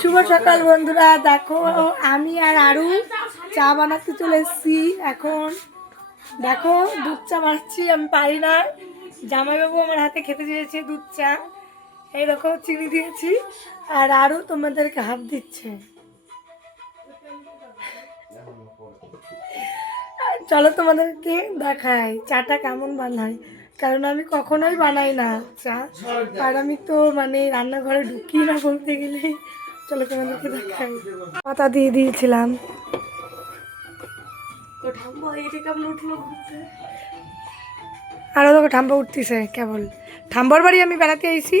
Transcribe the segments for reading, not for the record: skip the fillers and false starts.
শুভ সকাল বন্ধুরা, দেখো আমি আর আরু চা বানাতে চলে এসেছি। এখন দেখো দুধ চা বানাচ্ছি, আমি পারি না। জামাইবাবু আমার হাতে খেতে চেয়েছে দুধ চা, এই দেখো চিনি দিয়েছি। আর আরু তোমাদেরকে হাত দিচ্ছে। চলো তোমাদেরকে দেখাই চাটা কেমন বানায়, কারণ আমি কখনোই বানাই না চা। আর আমি তো মানে রান্নাঘরে ঢুকি না বলতে গেলে। চলো তোমাদেরকে দেখাই। পাতা দিয়ে দিয়েছিলাম। আরো দেখো ঠাম্বা উঠতেছে কেবল। ঠাম্বার বাড়ি আমি বেড়াতে আইছি,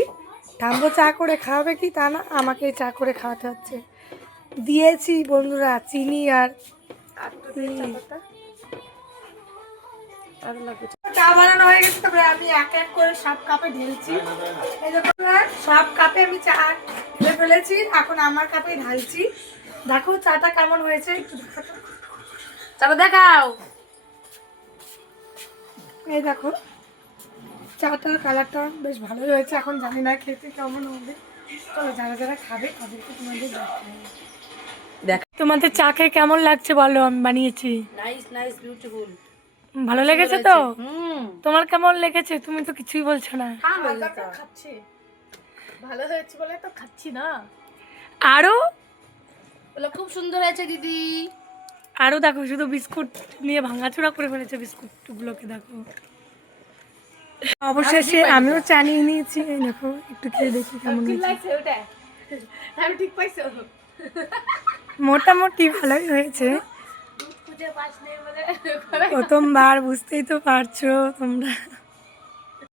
ঠাম্বো চা করে খাওয়াবে কি তা না, আমাকেই চা করে খাওয়াতে হচ্ছে। দিয়েছি বন্ধুরা চিনি আর চা বানানো হয়ে গেছে। তবে আমি এক এক করে সব কাপে ঢেলছি। এই দেখো সব কাপে আমি চা ঢেলে ফেলেছি, এখন আমার কাপে ঢালছি। দেখো চাটা কেমন হয়েছে একটু দেখাতো, চাটা দেখাও। এই দেখো চাটার কালারটা বেশ ভালোই হয়েছে। এখন জানি না খেতে কেমন হবে। চলো যারা যারা খাবে তাদেরকে তোমাদের দেখ। তোমাদের চা খেয়ে কেমন লাগছে বলো? আমি বানিয়েছি। Nice nice beautiful. ভালো লেগেছে তো? তোমার কেমন লেগেছে? তুমি তো কিছুই বলছো না। খাচ্ছি, ভালো হয়েছে বলে তো খাচ্ছি না। আরো বলে খুব সুন্দর হয়েছে দিদি। আরো দেখো শুধু বিস্কুট নিয়ে ভাঙাচোরা করে ফেলেছে বিস্কুটগুলোকে। দেখো অবশেষে আমিও চা নিয়ে নিয়েছি। এই দেখো একটু খেয়ে দেখি কেমন হয়েছে। ওটা আমি ঠিক পাইছো? মোটামুটি ভালোই হয়েছে। খুঁজে পাস নেই বলে প্রথমবার, বুঝতেই তো পারছো তোমরা।